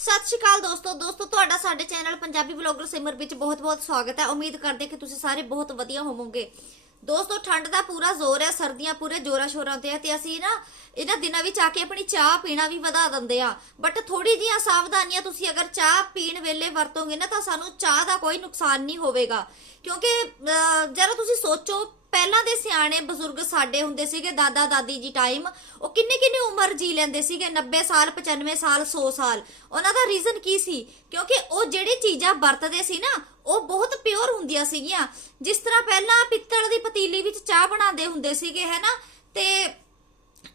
ਸਤਿ ਸ਼੍ਰੀ ਅਕਾਲ ਦੋਸਤੋ। ਦੋਸਤੋ ਤੁਹਾਡਾ ਸਾਡੇ ਚੈਨਲ ਪੰਜਾਬੀ ਬਲੌਗਰ ਸਿਮਰ ਵਿੱਚ ਬਹੁਤ-ਬਹੁਤ ਸਵਾਗਤ ਹੈ। ਉਮੀਦ ਕਰਦੇ ਕਿ ਤੁਸੀਂ ਸਾਰੇ ਬਹੁਤ ਵਧੀਆ ਹੋਵੋਗੇ। ਦੋਸਤੋ ਠੰਡ ਦਾ ਪੂਰਾ ਜ਼ੋਰ ਹੈ ਸਰਦੀਆਂ ਪੂਰੇ ਜੋਰਾਂ ਸ਼ੋਰਾਂ ਤੇ ਹੈ ਤੇ ਅਸੀਂ ਨਾ ਇਹਨਾਂ ਦਿਨਾਂ ਵਿੱਚ ਆ ਕੇ ਆਪਣੀ ਚਾਹ ਪੀਣਾ ਵੀ ਵਧਾ ਦਿੰਦੇ ਆ ਬਟ ਥੋੜੀ ਜੀਆਂ ਸਾਵਧਾਨੀਆਂ ਤੁਸੀਂ ਅਗਰ ਚਾਹ ਪੀਣ ਵੇਲੇ ਵਰਤੋਗੇ ਨਾ ਤਾਂ ਸਾਨੂੰ ਚਾਹ ਦਾ ਕੋਈ ਨੁਕਸਾਨ ਨਹੀਂ ਹੋਵੇਗਾ। ਕਿਉਂਕਿ ਅਹ, ਜਰਾ ਤੁਸੀਂ ਸੋਚੋ ਪਹਿਲਾਂ ਦੇ ਸਿਆਣੇ ਬਜ਼ੁਰਗ ਸਾਡੇ ਹੁੰਦੇ ਸੀਗੇ, ਦਾਦਾ ਦਾਦੀ ਜੀ ਟਾਈਮ ਉਹ ਕਿੰਨੀ ਕਿੰਨੀ ਉਮਰ ਜੀ ਲੈਂਦੇ ਸੀਗੇ 90 ਸਾਲ 95 ਸਾਲ 100 ਸਾਲ। ਉਹਨਾਂ ਦਾ ਰੀਜ਼ਨ ਕੀ ਸੀ? ਕਿਉਂਕਿ ਉਹ ਜਿਹੜੀ ਚੀਜ਼ਾਂ ਵਰਤਦੇ ਸੀ ਨਾ, ਉਹ ਬਹੁਤ ਪਿਓਰ ਹੁੰਦੀਆਂ ਸੀਗੀਆਂ। ਜਿਸ ਤਰ੍ਹਾਂ ਪਹਿਲਾਂ ਪਿੱਤਲ ਦੀ ਪਤੀਲੀ ਵਿੱਚ ਚਾਹ ਬਣਾਉਂਦੇ ਹੁੰਦੇ ਸੀਗੇ ਹੈਨਾ ਤੇ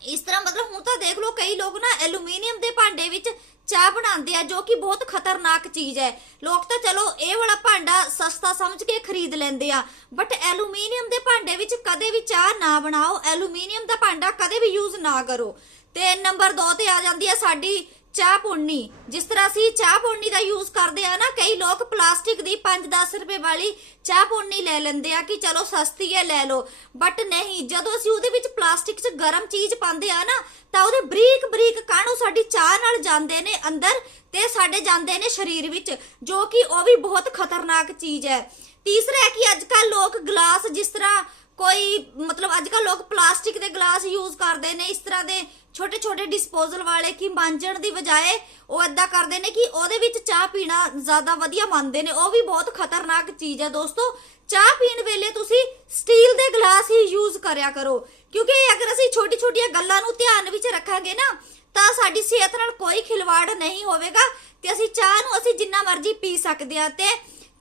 ਇਸ ਤਰ੍ਹਾਂ ਮਤਲਬ ਹੁਣ ਤਾਂ ਦੇਖ ਲਓ, ਕਈ ਲੋਕ ਨਾ ਐਲੂਮੀਨੀਅਮ ਦੇ ਭਾਂਡੇ ਵਿੱਚ ਚਾਹ ਬਣਾਉਂਦੇ ਆ, ਜੋ ਕਿ ਬਹੁਤ ਖਤਰਨਾਕ ਚੀਜ਼ ਹੈ। ਲੋਕ ਤਾਂ ਚਲੋ, ਇਹ ਵਾਲਾ ਭਾਂਡਾ ਸਸਤਾ ਸਮਝ ਕੇ ਖਰੀਦ ਲੈਂਦੇ ਆ। ਬਟ ਐਲੂਮੀਨੀਅਮ ਦੇ ਭਾਂਡੇ ਵਿੱਚ ਕਦੇ ਵੀ ਚਾਹ ਨਾ ਬਣਾਓ। ਐਲੂਮੀਨੀਅਮ ਦਾ ਭਾਂਡਾ ਕਦੇ ਵੀ ਯੂਜ਼ ਨਾ ਕਰੋ। ਤੇ ਨੰਬਰ 2 ਤੇ ਆ ਜਾਂਦੀ ਹੈ ਸਾਡੀ ਚਾਹ ਪੁੰਨੀ। ਜਿਸ ਤਰ੍ਹਾਂ ਅਸੀਂ ਚਾਹ ਪੁੰਨੀ ਦਾ ਯੂਜ਼ ਕਰਦੇ ਆ ਨਾ, ਕਈ ਲੋਕ ਪਲਾਸਟਿਕ ਦੀ 5-10 ਰੁਪਏ ਵਾਲੀ ਚਾਹ ਪੁੰਨੀ ਲੈ ਲੈਂਦੇ ਆ ਕਿ ਚਲੋ ਸਸਤੀ ਹੈ, ਲੈ ਲਓ। ਬਟ ਨਹੀਂ, ਜਦੋਂ ਅਸੀਂ ਉਹਦੇ ਵਿੱਚ ਪਲਾਸਟਿਕ 'ਚ ਗਰਮ ਚੀਜ਼ ਪਾਉਂਦੇ ਆ ਨਾ, ਤਾਂ ਉਹਦੇ ਬਰੀਕ ਬਰੀਕ ਕਣ ਸਾਡੀ ਚਾਹ ਨਾਲ ਜਾਂਦੇ ਨੇ ਅੰਦਰ ਤੇ ਸਾਡੇ ਜਾਂਦੇ ਨੇ ਸਰੀਰ ਵਿੱਚ, ਜੋ ਕਿ ਉਹ ਵੀ ਬਹੁਤ ਖਤਰਨਾਕ ਚੀਜ਼ ਹੈ। ਤੀਸਰਾ ਹੈ ਕਿ ਅੱਜ ਕੱਲ ਲੋਕ ਗਲਾਸ ਜਿਸ ਤਰ੍ਹਾਂ ਕੋਈ ਮਤਲਬ ਅੱਜ ਕੱਲ ਲੋਕ ਪਲਾਸਟਿਕ ਦੇ ਗਲਾਸ ਯੂਜ਼ ਕਰਦੇ ਨੇ, ਇਸ ਤਰ੍ਹਾਂ ਦੇ ਛੋਟੇ ਛੋਟੇ ਡਿਸਪੋਜ਼ਲ ਵਾਲੇ ਕਿ ਮਾਂਜਣ ਦੀ ਬਜਾਏ ਉਹ ਏਦਾਂ ਕਰਦੇ ਨੇ ਕਿ ਉਹਦੇ ਵਿੱਚ ਚਾਹ ਪੀਣਾ ਜ਼ਿਆਦਾ ਵਧੀਆ ਮੰਨਦੇ ਨੇ। ਉਹ ਵੀ ਬਹੁਤ ਖਤਰਨਾਕ ਚੀਜ਼ ਹੈ ਦੋਸਤੋ। ਚਾਹ ਪੀਣ ਵੇਲੇ ਤੁਸੀਂ ਸਟੀਲ ਦੇ ਗਲਾਸ ਹੀ ਯੂਜ਼ ਕਰਿਆ ਕਰੋ। ਕਿਉਂਕਿ ਅਗਰ ਅਸੀਂ ਛੋਟੀ ਛੋਟੀਆਂ ਗੱਲਾਂ ਨੂੰ ਧਿਆਨ ਵਿੱਚ ਰੱਖਾਂਗੇ ਨਾ, ਤਾਂ ਸਾਡੀ ਸਿਹਤ ਨਾਲ ਕੋਈ ਖਿਲਵਾੜ ਨਹੀਂ ਹੋਵੇਗਾ ਤੇ ਅਸੀਂ ਚਾਹ ਨੂੰ ਅਸੀਂ ਜਿੰਨਾ ਮਰਜ਼ੀ ਪੀ ਸਕਦੇ ਹਾਂ ਤੇ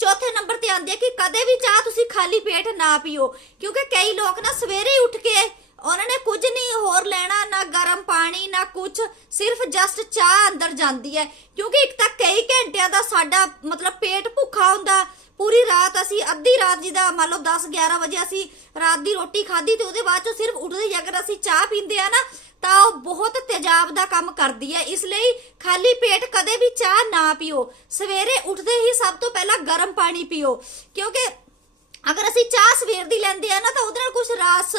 ਚੌਥੇ ਨੰਬਰ ਤੇ ਆਉਂਦੇ ਆ ਕਿ ਕਦੇ ਵੀ ਚਾਹ ਤੁਸੀਂ ਖਾਲੀ ਪੇਟ ਨਾ ਪੀਓ। ਕਿਉਂਕਿ ਕਈ ਲੋਕ ਨਾ ਸਵੇਰੇ ਉੱਠ ਕੇ ਉਹਨਾਂ ਨੇ ਕੁਝ ਨਹੀਂ ਹੋਰ ਲੈਣਾ, ਨਾ ਗਰਮ ਸਿਰਫ ਜਸਟ ਚਾਹ ਅੰਦਰ ਜਾਂਦੀ ਹੈ। ਕਿਉਂਕਿ ਇੱਕ ਤਾਂ ਕਈ ਘੰਟਿਆਂ ਦਾ ਸਾਡਾ ਮਤਲਬ ਪੇਟ ਭੁੱਖਾ ਹੁੰਦਾ। ਪੂਰੀ ਰਾਤ ਅਸੀਂ ਅੱਧੀ ਰਾਤ ਜਿਹਦਾ ਮੰਨ ਲਓ 10 11 ਵਜੇ ਅਸੀਂ ਰਾਤ ਦੀ ਰੋਟੀ ਖਾਧੀ ਤੇ ਉਹਦੇ ਬਾਅਦ ਚੋਂ ਸਿਰਫ ਉੱਠਦੇ ਹੀ ਅਗਰ ਅਸੀਂ ਚਾਹ ਪੀਂਦੇ ਆ ਨਾ, ਤਾਂ ਉਹ ਬਹੁਤ ਤੇਜ਼ਾਬ ਦਾ ਕੰਮ ਕਰਦੀ ਹੈ। ਇਸ ਲਈ ਖਾਲੀ ਪੇਟ ਕਦੇ ਵੀ ਚਾਹ ਨਾ ਪੀਓ। ਸਵੇਰੇ ਉੱਠਦੇ ਹੀ ਸਭ ਤੋਂ ਪਹਿਲਾਂ ਗਰਮ ਪਾਣੀ ਪੀਓ। ਕਿਉਂਕਿ ਅਗਰ ਅਸੀਂ ਚਾਹ ਸਵੇਰ ਦੀ ਲੈਂਦੇ ਆ ਨਾ, ਤਾਂ ਉਹਦੇ ਨਾਲ ਕੁਝ ਰਾਸ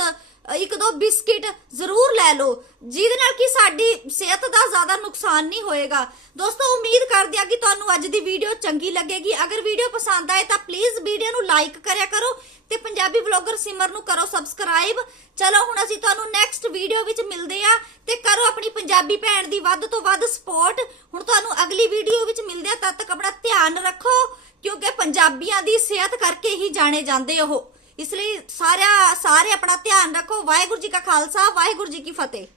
ਇੱਕ ਦੋ ਬਿਸਕਿਟ ਜ਼ਰੂਰ ਲੈ ਲਓ। ਜਿਹਦੇ ਨਾਲ ਕਿ ਸਾਡੀ ਸਿਹਤ ਦਾ ਜ਼ਿਆਦਾ ਨੁਕਸਾਨ ਨਹੀਂ ਹੋਏਗਾ। ਦੋਸਤੋ, ਉਮੀਦ ਕਰਦੇ ਆ ਕਿ ਤੁਹਾਨੂੰ ਅੱਜ ਦੀ ਵੀਡੀਓ ਚੰਗੀ ਲੱਗੇਗੀ। ਅਗਰ ਵੀਡੀਓ ਪਸੰਦ ਆਏ ਤਾਂ ਪਲੀਜ਼ ਵੀਡੀਓ ਨੂੰ ਲਾਈਕ ਕਰਿਆ ਕਰੋ ਤੇ ਪੰਜਾਬੀ ਵਲੌਗਰ ਸਿਮਰ ਨੂੰ ਕਰੋ ਸਬਸਕ੍ਰਾਈਬ ਚਲੋ, ਹੁਣ ਅਸੀਂ ਤੁਹਾਨੂੰ ਨੈਕਸਟ ਵੀਡੀਓ ਵਿੱਚ ਮਿਲਦੇ ਆ ਤੇ ਕਰੋ ਆਪਣੀ ਪੰਜਾਬੀ ਭੈਣ ਦੀ ਵੱਧ ਤੋਂ ਵੱਧ ਸਪੋਰਟ ਹੁਣ ਤੁਹਾਨੂੰ ਅਗਲੀ ਵੀਡੀਓ ਵਿੱਚ ਮਿਲਦੇ ਆ ਤਦ ਤੱਕ ਆਪਣਾ ਧਿਆਨ ਰੱਖੋ, ਕਿਉਂਕਿ ਪੰਜਾਬੀਆਂ ਦੀ ਸਿਹਤ ਕਰਕੇ ਹੀ ਜਾਣੇ ਜਾਂਦੇ ਉਹ। ਇਸ ਲਈ ਸਾਰਿਆਂ ਸਾਰੇ ਆਪਣਾ ਧਿਆਨ ਰੱਖੋ। ਵਾਹਿਗੁਰੂ ਜੀ ਕਾ ਖਾਲਸਾ, ਵਾਹਿਗੁਰੂ ਜੀ ਕੀ ਫਤਿਹ।